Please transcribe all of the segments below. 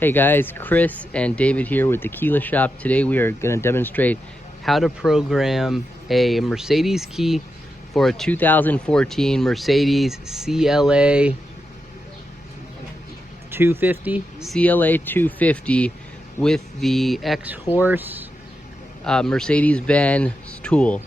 Hey guys, Chris and David here with the Keyless Shop. Today we are going to demonstrate how to program a Mercedes key for a 2014 Mercedes CLA 250 with the X-Horse Mercedes-Benz tool.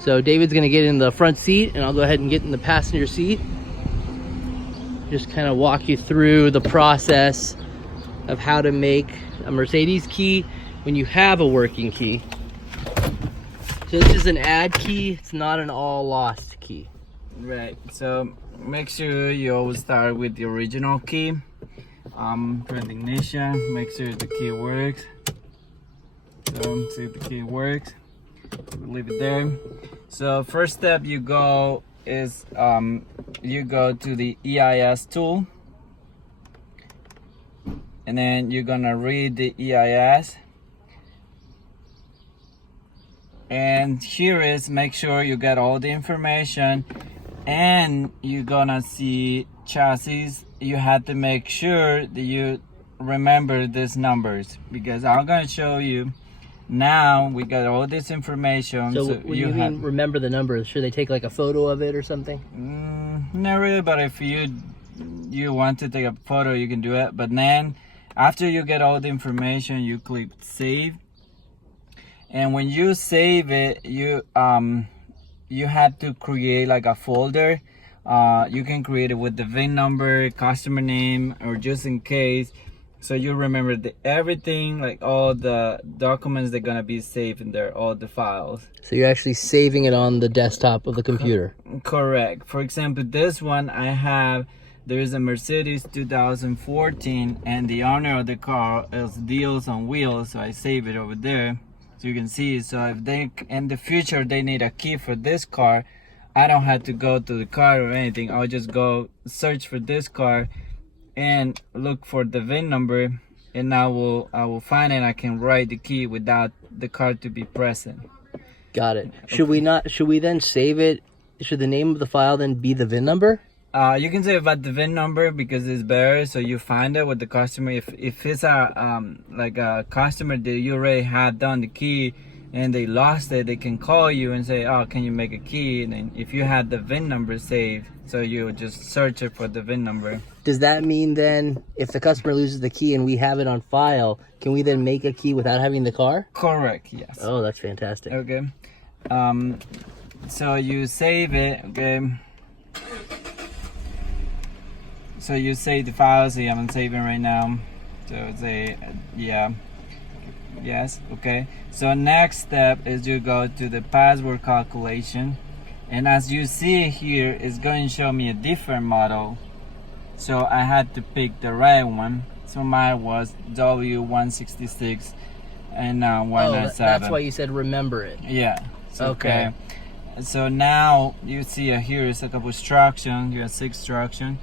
So David's going to get in the front seat and I'll go ahead and get in the passenger seat. Just kind of walk you through the process of how to make a Mercedes key when you have a working key. So this is an add key, it's not an all lost key. Right, so make sure you always start with the original key. Turn the ignition, make sure the key works. So see if the key works, leave it there. So first step you go is you go to the EIS tool, and then you're gonna read the EIS, and here is make sure you get all the information, and you're gonna see chassis. You have to make sure that you remember these numbers, because I'm gonna show you now. We got all this information. So when you mean remember the numbers, should they take like a photo of it or something? Not really, but if you want to take a photo, you can do it. But then after you get all the information, you click save, and when you save it, you have to create like a folder. You can create it with the VIN number, customer name, or just in case, so you remember everything, like all the documents they're gonna be saved in there, all the files. So you're actually saving it on the desktop of the computer. Correct. For example, this one I have, there's a Mercedes 2014, and the owner of the car is Deals on Wheels, so I save it over there so you can see. So if they in the future they need a key for this car, I don't have to go to the car or anything. I'll just go search for this car and look for the VIN number, and I will find it. I can write the key without the car to be present. Got it. Should we then save it? Should the name of the file then be the VIN number? You can say about the VIN number because it's better, so you find it with the customer. If it's a like a customer that you already had done the key and they lost it, they can call you and say, oh, can you make a key? And then if you had the VIN number saved, so you just search it for the VIN number. Does that mean then if the customer loses the key and we have it on file, can we then make a key without having the car? Correct, yes. Oh, that's fantastic. Okay. So you save it, okay. So you save the file. See, I'm saving right now. So say, yeah, yes, okay. So next step is you go to the password calculation, and as you see here, it's going to show me a different model. So I had to pick the right one. So mine was W166 and 197. That's why you said remember it. Yeah. Okay. So now you see here is a couple instructions. You have 6 instructions.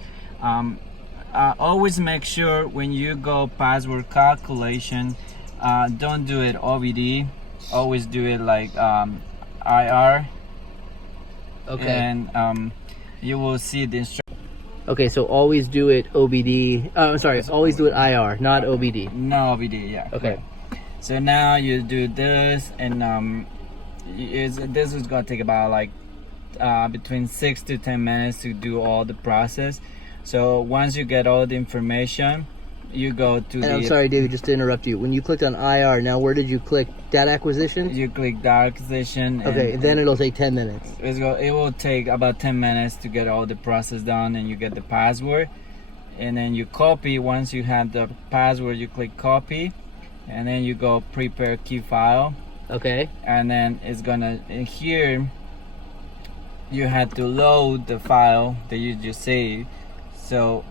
Always make sure when you go password calculation, don't do it OBD. Always do it like IR. Okay. And you will see the instruction. Okay, so always do it OBD. I'm sorry, always do it IR, not OBD. No OBD, yeah. Okay. So now you do this, and this is gonna take about like between 6 to 10 minutes to do all the process. So once you get all the information, you go to and I'm sorry, David, just to interrupt you. When you clicked on IR, now where did you click? Data acquisition? You click data acquisition. Okay, then it'll take 10 minutes. It will take about 10 minutes to get all the process done, and you get the password. And then you copy. Once you have the password, you click copy. And then you go prepare key file. Okay. And then it's gonna, in here, you have to load the file that you just saved. So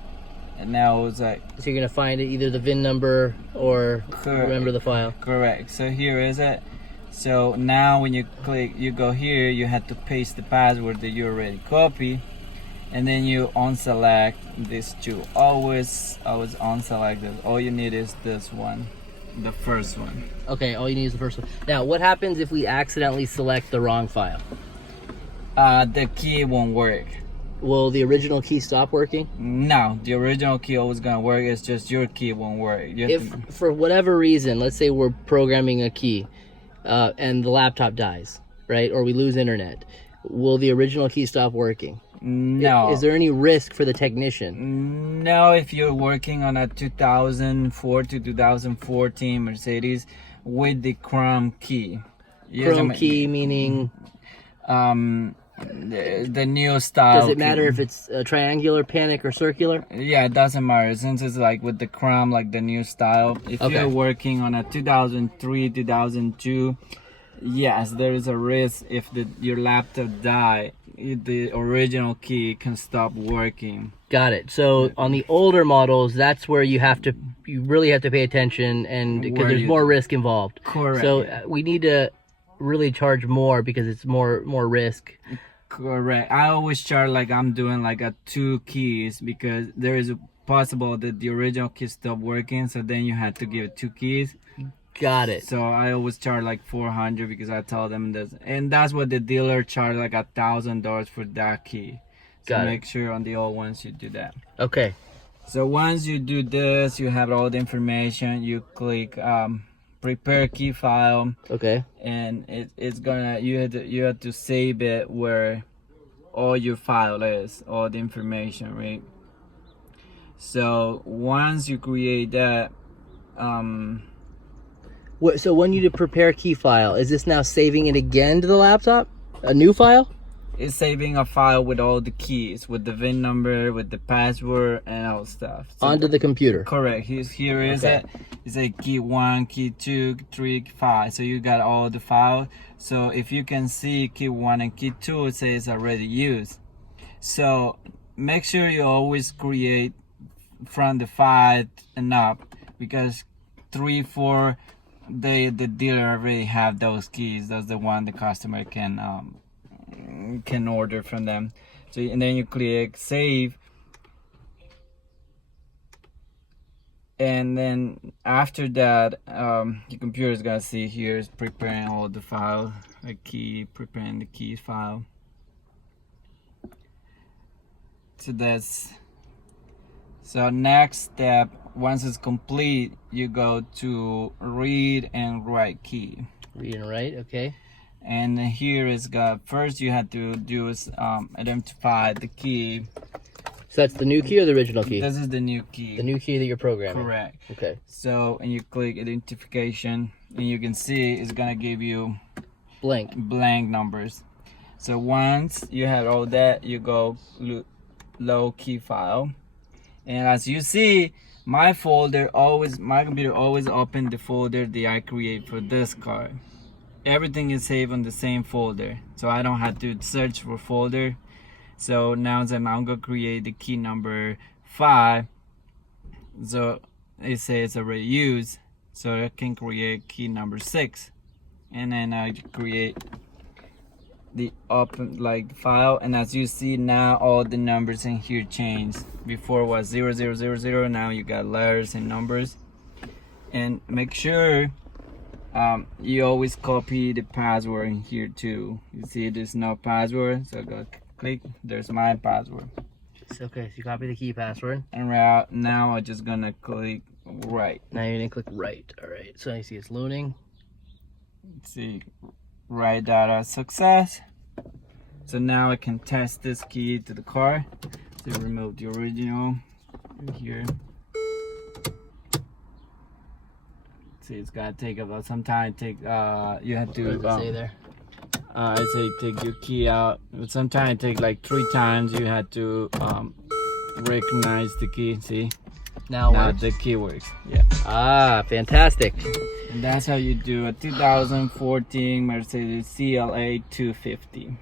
and now it's like, so you're gonna find it either the VIN number or remember the file. Correct. So here is it. So now when you click, you go here, you have to paste the password that you already copied, and then you unselect these two. Always unselect this. All you need is this one, the first one. Okay, all you need is the first one. Now, what happens if we accidentally select the wrong file? The key won't work. will the original key stop working? No, the original key always gonna work. It's just your key won't work. If for whatever reason, let's say we're programming a key and the laptop dies, right? Or we lose internet, will the original key stop working? No. Is there any risk for the technician? No, if you're working on a 2004 to 2014 Mercedes with the Chrome key. Chrome key meaning? The new style. Does it matter if it's a triangular, panic, or circular? Yeah, it doesn't matter since it's like with the Chrome, like the new style. If you're working on a 2003, 2002, yes, there is a risk if your laptop die, the original key can stop working. Got it. So on the older models, that's where you really have to pay attention, and because there's more risk involved. Correct. So we need to really charge more because it's more risk. Correct. I always charge like I'm doing like a 2 keys because there is a possible that the original key stopped working, so then you had to give 2 keys. Got it. So I always charge like $400 because I tell them this, and that's what the dealer charge like $1,000 for that key. So make sure on the old ones you do that. Okay. So once you do this, you have all the information. You click prepare key file. Okay. And it's gonna you have to save it where all your file is, all the information, right? So once you create that, so when you prepare key file, is this now saving it again to the laptop? A new file? It's saving a file with all the keys, with the VIN number, with the password, and all stuff. So onto the computer. Correct. Here is it. It's a key 1, key 2, 3, 5. So you got all the files. So if you can see key 1 and key 2, it says already used. So make sure you always create from the 5 and up, because 3, 4, the dealer already have those keys. That's the one the customer can order from them. So and then you click save, and then after that your computer is gonna see here is preparing all the files, preparing the key file. So next step, once it's complete, you go to read and write key. Read and write, okay. And here is first you have to do is identify the key. So that's the new key or the original key? This is the new key. The new key that you're programming. Correct. Okay. So and you click identification, and you can see it's gonna give you blank numbers. So once you have all that, you go low key file, and as you see, my computer always open the folder that I create for this car. Everything is saved on the same folder, so I don't have to search for folder. So now I'm gonna create the key number 5. So it says already used, so I can create key number 6, and then I create the open like file. And as you see now, all the numbers in here changed. Before was 0000, now you got letters and numbers. And make sure you always copy the password in here too. You see there's no password, so go click, there's my password. Okay, so you copy the key password. And now I'm just gonna click write. Now you're gonna click write. All right, so you see it's loading. Let's see, write data success. So now I can test this key to the car. So remove the original here. See, it's gotta take about some time. You have to. What does it say there? I say take your key out. Sometimes it takes like 3 times. You have to recognize the key. See, now the key works. Yeah. Ah, fantastic. And that's how you do a 2014 Mercedes CLA 250.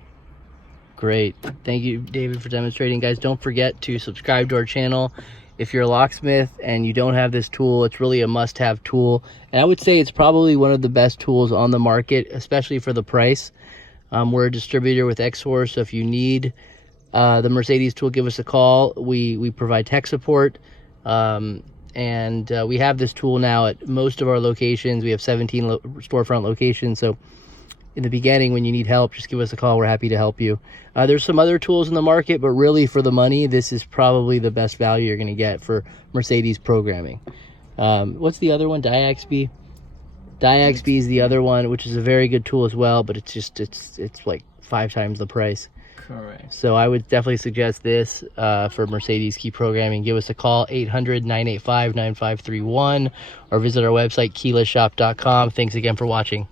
Great. Thank you, David, for demonstrating. Guys, don't forget to subscribe to our channel. If you're a locksmith and you don't have this tool, it's really a must-have tool. And I would say it's probably one of the best tools on the market, especially for the price. We're a distributor with X-Horse, so if you need the Mercedes tool, give us a call. We provide tech support, and we have this tool now at most of our locations. We have 17 storefront locations, so in the beginning, when you need help, just give us a call. We're happy to help you. There's some other tools in the market, but really for the money, this is probably the best value you're going to get for Mercedes programming. What's the other one? Diaxby? Diaxby is the other one, which is a very good tool as well, but it's like 5 times the price. Correct. So I would definitely suggest this for Mercedes key programming. Give us a call, 800-985-9531, or visit our website, keylesshop.com. Thanks again for watching.